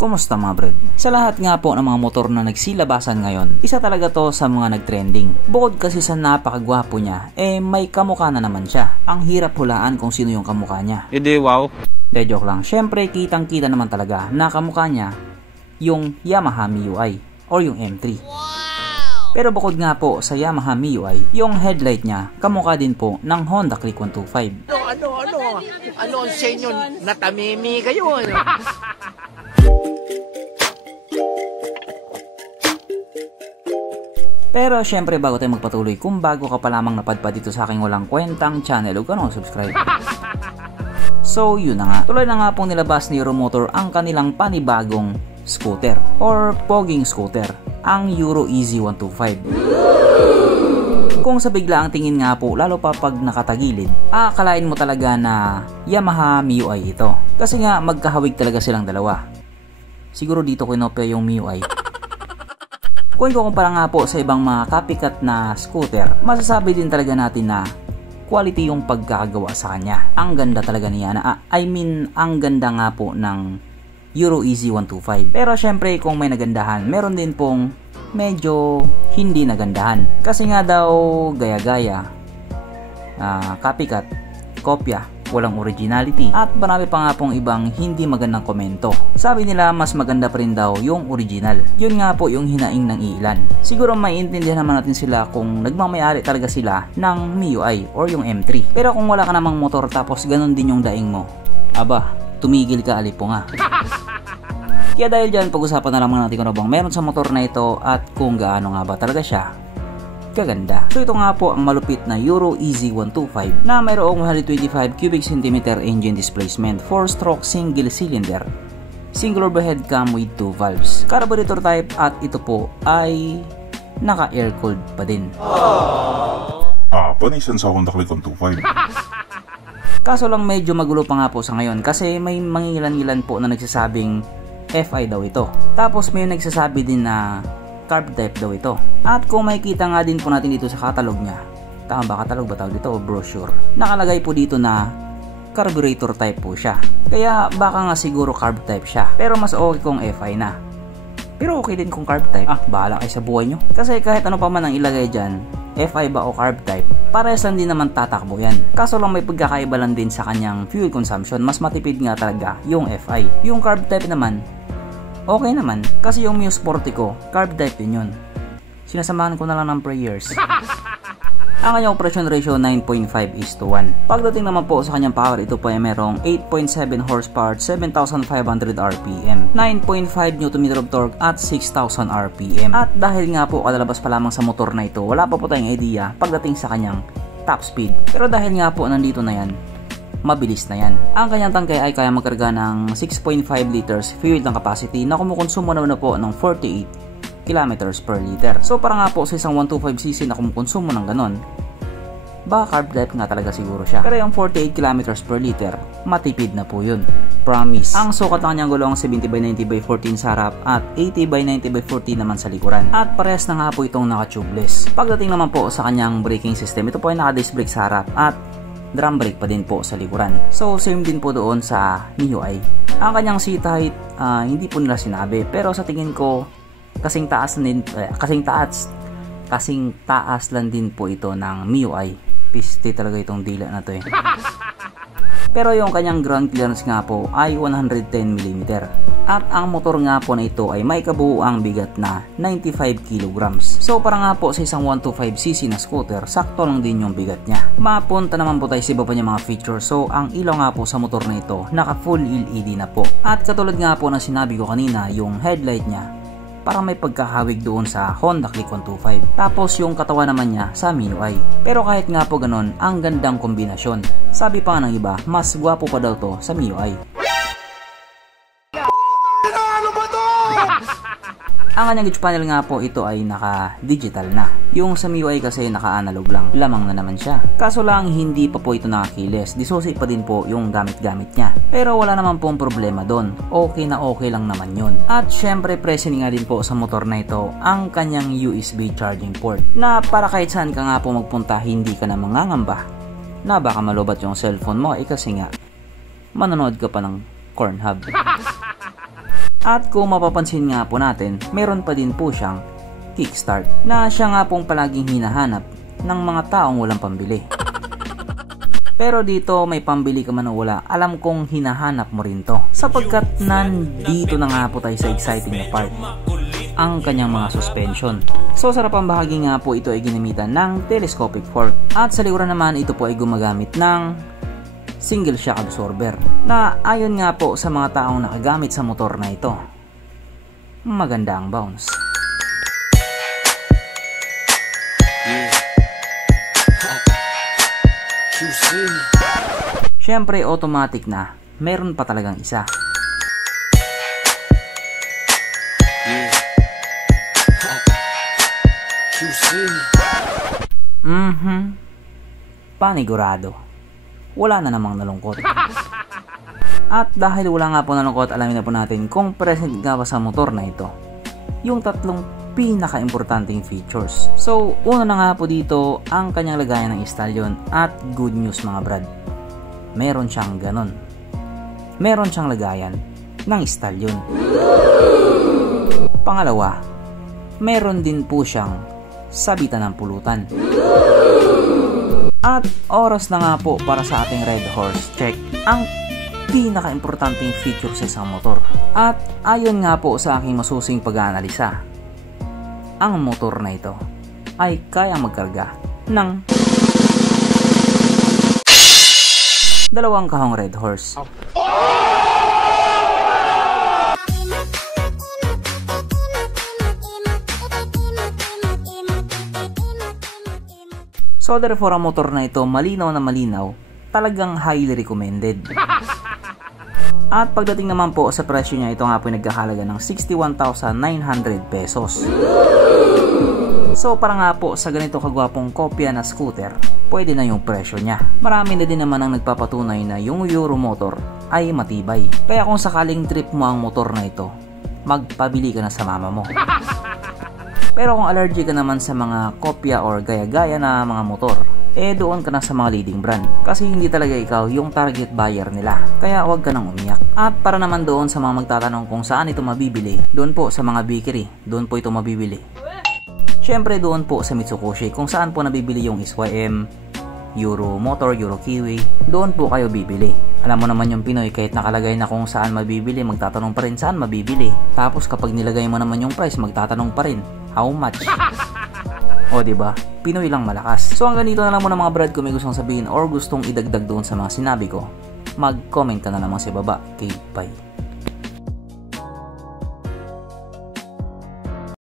Kumusta mga brad? Sa lahat nga po ng mga motor na nagsilabasan ngayon, isa talaga to sa mga nagtrending. Bukod kasi sa napakagwapo niya, may kamukha na naman siya. Ang hirap hulaan kung sino yung kamukha niya. Hindi, wow. De joke lang. Syempre, kitang-kita naman talaga na kamukha niya yung Yamaha MIUI or yung M3. Pero bukod nga po sa Yamaha MIUI, yung headlight niya kamukha din po ng Honda Click 125. Ano ang senyo? Natamimi kayo. Pero syempre bago tayo magpatuloy, kung bago ka pa lamang napadpad dito sa aking walang kwentang channel, huwag ka nang subscribe. So yun na nga, tuloy na nga pong nilabas ni Euromotor ang kanilang panibagong scooter or poging scooter, ang Euro Easy 125. Kung sa bigla ang tingin nga po, lalo pa pag nakatagilid, aakalain mo talaga na Yamaha MIUI ito. Kasi nga magkahawig talaga silang dalawa. Siguro dito kinopya yung MIUI. Kung ikukumpara nga po sa ibang mga copycat na scooter, masasabi din talaga natin na quality yung pagkakagawa sa kanya. Ang ganda talaga niya ang ganda nga po ng Euro Easy 125. Pero syempre kung may nagandahan, meron din pong medyo hindi nagandahan. Kasi nga daw gaya-gaya, copycat, kopya, walang originality, at marami pa nga pong ibang hindi magandang komento. Sabi nila mas maganda pa rin daw yung original. Yun nga po yung hinaing ng ilan. Siguro maiintindihan naman natin sila kung nagmamayari talaga sila ng MIUI or yung M3. Pero kung wala ka namang motor tapos ganun din yung daing mo, aba, tumigil ka, alipo nga. Kaya dahil dyan, pag-usapan na lamang natin kung ano bang meron sa motor na ito at kung gaano nga ba talaga siya kaganda. So ito nga po ang malupit na Euro Easy 125 na mayroong 125 cubic centimeter engine displacement, 4-stroke single cylinder, single overhead cam with 2 valves, carburetor type, at ito po ay naka-air cooled pa din. Panisan sa Honda Click 125. Kaso lang medyo magulo pa nga po sa ngayon kasi may mangingilan-ngilan po na nagsasabing FI daw ito. Tapos may nagsasabi din na carb type daw ito. At kung makikita nga din po natin dito sa catalog niya, tama ba catalog ba tawag dito o brochure, nakalagay po dito na carburetor type po siya. Kaya baka nga siguro carb type siya. Pero mas okay kung FI na. Pero okay din kung carb type. Bahala kayo sa buhay nyo. Kasi kahit ano pa man ang ilagay dyan, FI ba o carb type, parehas lang din naman tatakbo yan. Kaso lang may pagkakaiba lang din sa kanyang fuel consumption. Mas matipid nga talaga yung FI. Yung carb type naman, okay naman, kasi yung Mio Sportico, carb type din yun. Sinasamahan ko na lang ng prayers. Ang kanyang operation ratio 9.5:1. Pagdating naman po sa kanyang power, ito po ay merong 8.7 horsepower, 7,500 RPM, 9.5 Nm of torque at 6,000 RPM. At dahil nga po kalalabas pa lamang sa motor na ito, wala pa po tayong idea pagdating sa kanyang top speed. Pero dahil nga po nandito na yan, mabilis na yan. Ang kanyang tangkay ay kaya magkarga ng 6.5 liters fuel ng capacity na kumukonsumo naman na po ng 48 kilometers per liter. So para nga po sa isang 125cc na kumukonsumo ng ganon, baka carb type nga talaga siguro siya. Pero yung 48 kilometers per liter, matipid na po yun. Promise. Ang sukat ng kanyang gulong 70/90/14 sa harap at 80/90/14 naman sa likuran. At parehas na nga po itong naka-tubeless. Pagdating naman po sa kanyang braking system, ito po ay naka-disc brake sa harap at drum brake pa din po sa likuran. So same din po doon sa MIUI. Ang kanyang seat height, hindi po nila sinabi, pero sa tingin ko kasing taas lang din po ito ng MIUI. Piste talaga itong dila na to eh. Pero yung kanyang ground clearance nga po ay 110mm. At ang motor nga po na ito ay may kabuuang bigat na 95 kg. So para nga po sa isang 125cc na scooter, sakto lang din yung bigat niya. Mapunta naman po tayo sa iba pa niya mga features. So ang ilaw nga po sa motor na ito, naka full LED na po. At katulad nga po na sinabi ko kanina, yung headlight niya para may pagkahawig doon sa Honda Click 125. Tapos yung katawan naman niya sa MIUI. Pero kahit nga po ganun, ang gandang kombinasyon. Sabi pa nga ng iba, mas gwapo pa daw to sa MIUI. Ang kanyang gauge panel nga po, ito ay naka-digital na. Yung sa MIUI kasi naka-analog lang. Lamang na naman siya. Kaso lang hindi pa po ito nakakiles. Disusi pa din po yung gamit-gamit niya. Pero wala naman pong problema doon. Okay na okay lang naman yun. At syempre present nga din po sa motor na ito ang kanyang USB charging port. Na para kahit saan ka nga po magpunta, hindi ka na mangangamba na baka malubat yung cellphone mo kasi nga manonood ka pa ng Cornhub. At kung mapapansin nga po natin, meron pa din po siyang kickstart na siya nga pong palaging hinahanap ng mga taong walang pambili. Pero dito may pambili ka man o wala, alam kong hinahanap mo rin to. Sapagkat nandito na nga po tayo sa exciting na part, ang kanyang mga suspension. So sa harapang bahagi nga po ito ay ginamitan ng telescopic fork. At sa likuran naman ito po ay gumagamit ng single shock absorber na ayon nga po sa mga taong nakagamit sa motor na ito, maganda ang bounce. Syempre automatic na, meron pa talagang isa. Panigurado, wala na namang nalungkot. At dahil wala nga po nalungkot, alamin na po natin kung present nga ba sa motor na ito yung tatlong pinaka-importanting features. So una na nga po dito ang kanyang lagayan ng stallion. At good news mga brad, meron siyang ganon, meron siyang lagayan ng stallion. Pangalawa, meron din po siyang sabitan ng pulutan. At oras na nga po para sa ating Red Horse check ang pinaka-importanting feature sa isang motor. At ayon nga po sa aking masusing pag-aanalisa, ang motor na ito ay kaya magkarga ng 2 kahong Red Horse. So therefore ang motor na ito malinaw na malinaw, talagang highly recommended. At pagdating naman po sa presyo niya, ito nga po nagkakahalaga ng 61,900 pesos. So para nga po sa ganito kagwapong kopya na scooter, pwede na yung presyo niya. Marami na din naman ang nagpapatunay na yung Euro motor ay matibay. Kaya kung sakaling trip mo ang motor na ito, magpabili ka na sa mama mo. Pero kung allergic ka naman sa mga kopya or gaya-gaya na mga motor, doon ka na sa mga leading brand. Kasi hindi talaga ikaw yung target buyer nila. Kaya huwag ka nang umiyak. At para naman doon sa mga magtatanong kung saan ito mabibili, doon po sa mga bakery, doon po ito mabibili. Syempre doon po sa Mitsukoshi, kung saan po nabibili yung SYM, Euro Motor, Euro Kiwi, doon po kayo bibili. Alam mo naman yung Pinoy, kahit nakalagay na kung saan mabibili, magtatanong pa rin saan mabibili. Tapos kapag nilagay mo naman yung price, magtatanong pa rin, how much? O diba? Pinoy lang malakas. So hanggang dito na lang muna mga brad. Kung may gustong sabihin or gustong idagdag doon sa mga sinabi ko, mag-comment ka na lamang sa baba. Okay, bye.